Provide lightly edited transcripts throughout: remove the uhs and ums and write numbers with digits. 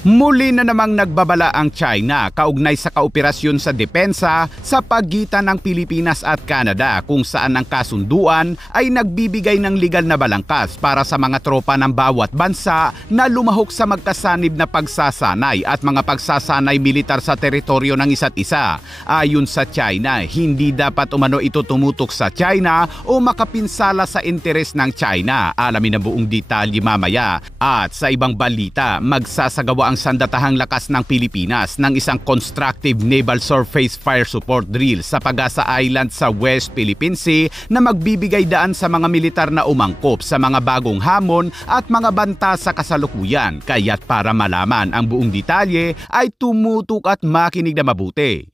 Muli na namang nagbabala ang China kaugnay sa kaoperasyon sa depensa sa pagitan ng Pilipinas at Canada kung saan ang kasunduan ay nagbibigay ng legal na balangkas para sa mga tropa ng bawat bansa na lumahok sa magkasanib na pagsasanay at mga pagsasanay militar sa teritoryo ng isa't isa. Ayon sa China, hindi dapat umano ito tumutok sa China o makapinsala sa interes ng China. Alamin ang buong detalye mamaya. At sa ibang balita, magsasagawa ang sandatahang lakas ng Pilipinas ng isang constructive naval surface fire support drill sa Pag-asa Island sa West Philippine Sea na magbibigay daan sa mga militar na umangkop sa mga bagong hamon at mga banta sa kasalukuyan. Kaya't para malaman ang buong detalye ay tumutok at makinig na mabuti.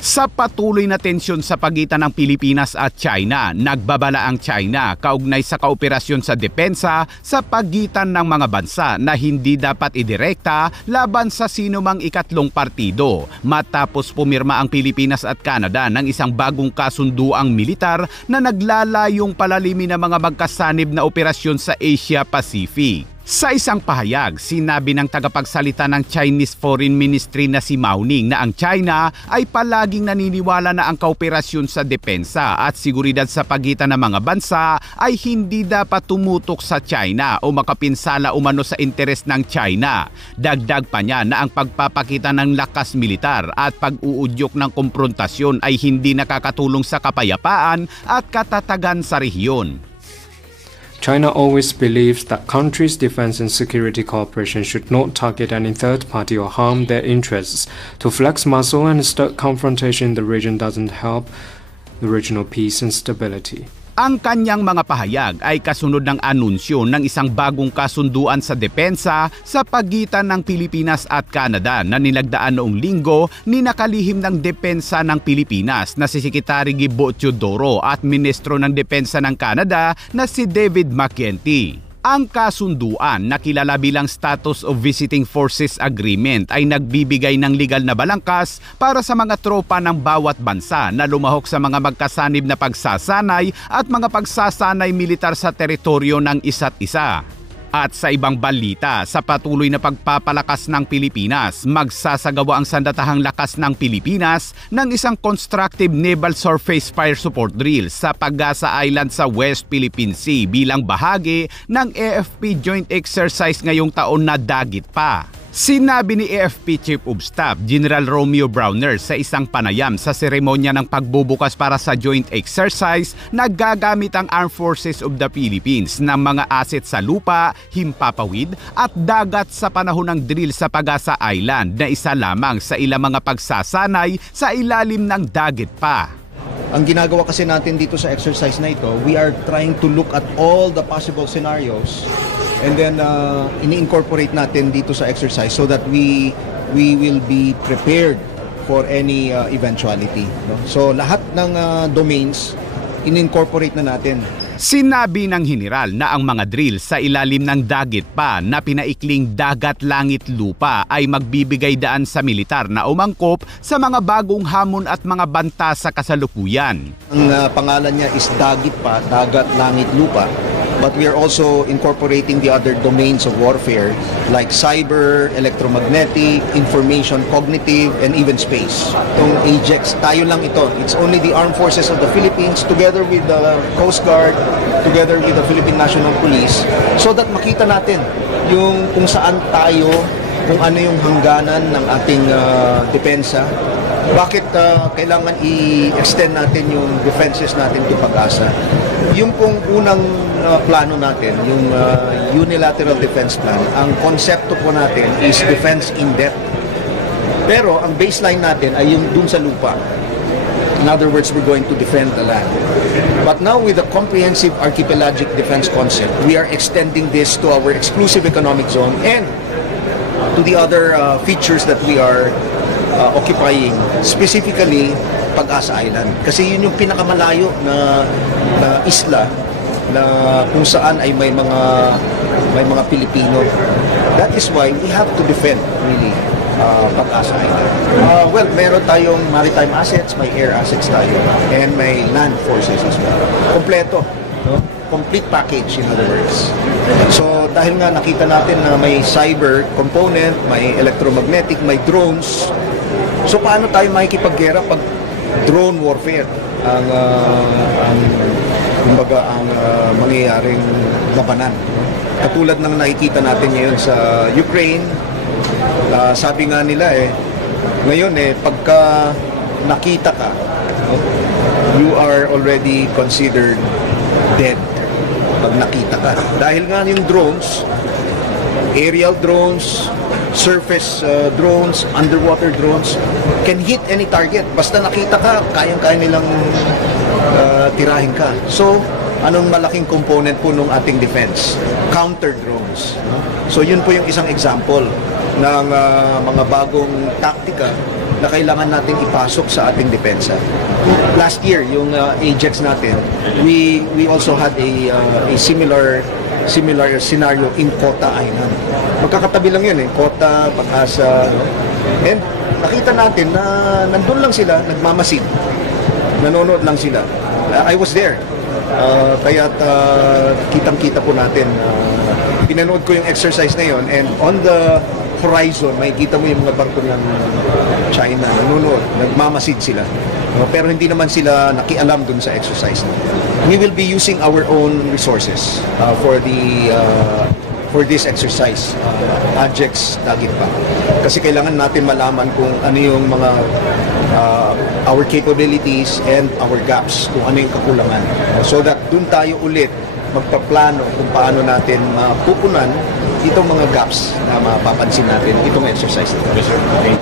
Sa patuloy na tensyon sa pagitan ng Pilipinas at China, nagbabala ang China kaugnay sa kaoperasyon sa depensa sa pagitan ng mga bansa na hindi dapat idirekta laban sa sinumang ikatlong partido. Matapos pumirma ang Pilipinas at Canada ng isang bagong kasunduang militar na naglalayong palalimin ng mga magkasanib na operasyon sa Asia Pacific. Sa isang pahayag, sinabi ng tagapagsalita ng Chinese Foreign Ministry na si Mao Ning na ang China ay palaging naniniwala na ang kooperasyon sa depensa at seguridad sa pagitan ng mga bansa ay hindi dapat tumutok sa China o makapinsala umano sa interes ng China. Dagdag pa niya na ang pagpapakita ng lakas militar at pag-uudyok ng komprontasyon ay hindi nakakatulong sa kapayapaan at katatagan sa rehiyon. China always believes that countries' defense and security cooperation should not target any third party or harm their interests. To flex muscle and start confrontation in the region doesn't help the regional peace and stability. Ang kanyang mga pahayag ay kasunod ng anunsyo ng isang bagong kasunduan sa depensa sa pagitan ng Pilipinas at Canada na nilagdaan noong linggo ni nakalihim ng depensa ng Pilipinas na si Secretary Gibo Teodoro at Ministro ng Depensa ng Canada na si David McEntee. Ang kasunduan na kilala bilang Status of Visiting Forces Agreement ay nagbibigay ng legal na balangkas para sa mga tropa ng bawat bansa na lumahok sa mga magkasanib na pagsasanay at mga pagsasanay militar sa teritoryo ng isa't isa. At sa ibang balita, sa patuloy na pagpapalakas ng Pilipinas, magsasagawa ang sandatahang lakas ng Pilipinas ng isang constructive naval surface fire support drill sa Pag-asa Island sa West Philippine Sea bilang bahagi ng AFP Joint Exercise ngayong taon na dagit pa. Sinabi ni AFP Chief of Staff General Romeo Browner sa isang panayam sa seremonya ng pagbubukas para sa joint exercise na gagamit ang Armed Forces of the Philippines ng mga asset sa lupa, himpapawid at dagat sa panahon ng drill sa Pag-asa Island na isa lamang sa ilang mga pagsasanay sa ilalim ng dagit pa. Ang ginagawa kasi natin dito sa exercise na ito, we are trying to look at all the possible scenarios and then ini-incorporate natin dito sa exercise so that we will be prepared for any eventuality. No? So lahat ng domains, in-incorporate na natin. Sinabi ng general na ang mga drill sa ilalim ng dagit pa na pinaikling dagat-langit-lupa ay magbibigay daan sa militar na umangkop sa mga bagong hamon at mga banta sa kasalukuyan. Ang pangalan niya is dagit pa, dagat-langit-lupa. But we are also incorporating the other domains of warfare like cyber, electromagnetic, information, cognitive, and even space. Itong Ajax, tayo lang ito. It's only the Armed Forces of the Philippines together with the Coast Guard, together with the Philippine National Police so that makita natin yung kung saan tayo, kung ano yung hangganan ng ating depensa. Bakit kailangan i-extend natin yung defenses natin to Pag-asa? Yung pong unang plano natin, yung unilateral defense plan, ang konsepto po natin is defense in depth. Pero ang baseline natin ay yung dun sa lupa. In other words, we're going to defend the land. But now with the comprehensive archipelagic defense concept, we are extending this to our exclusive economic zone and to the other features that we are occupying, specifically Pag-asa Island. Kasi yun yung pinakamalayo na isla na kung saan ay may mga Pilipino. That is why we have to defend really Pag-asa Island. Well, meron tayong maritime assets, may air assets tayo, and may land forces as well. Kompleto. No? complete package, in other words. So dahil nga nakita natin na may cyber component, may electromagnetic, may drones, so paano tayo makikipaggera pag drone warfare ang mangyayaring labanan? Katulad ng nakikita natin ngayon sa Ukraine, sabi nga nila ngayon pagka nakita ka, you are already considered dead pag nakita ka. Dahil nga yung drones, aerial drones, surface drones, underwater drones, can hit any target. Basta nakita ka, kayang-kaya nilang tirahin ka. So, anong malaking component po ng ating defense? Counter drones. So, yun po yung isang example ng mga bagong taktika na kailangan natin ipasok sa ating depensa. Last year, yung Ajax natin, we also had a similar scenario in Kota Island. Magkakatabi lang yun Kota, Pag-asa, and nakita natin na nandun lang sila, nagmamasid. Nanonood lang sila. I was there. Kaya't kitang-kita po natin. Pinanood ko yung exercise na yun, and on the horizon, makikita mo yung mga barko ng China, nanonood, nagmamasid sila. Pero hindi naman sila nakialam dun sa exercise. We will be using our own resources for this exercise, Ajax Dagupan. Kasi kailangan natin malaman kung ano yung mga our capabilities and our gaps, kung ano yung kakulangan. So that dun tayo ulit magpaplano kung paano natin mapupunan itong mga gaps na mapapansin natin itong exercise. Yes, sir. Thank you.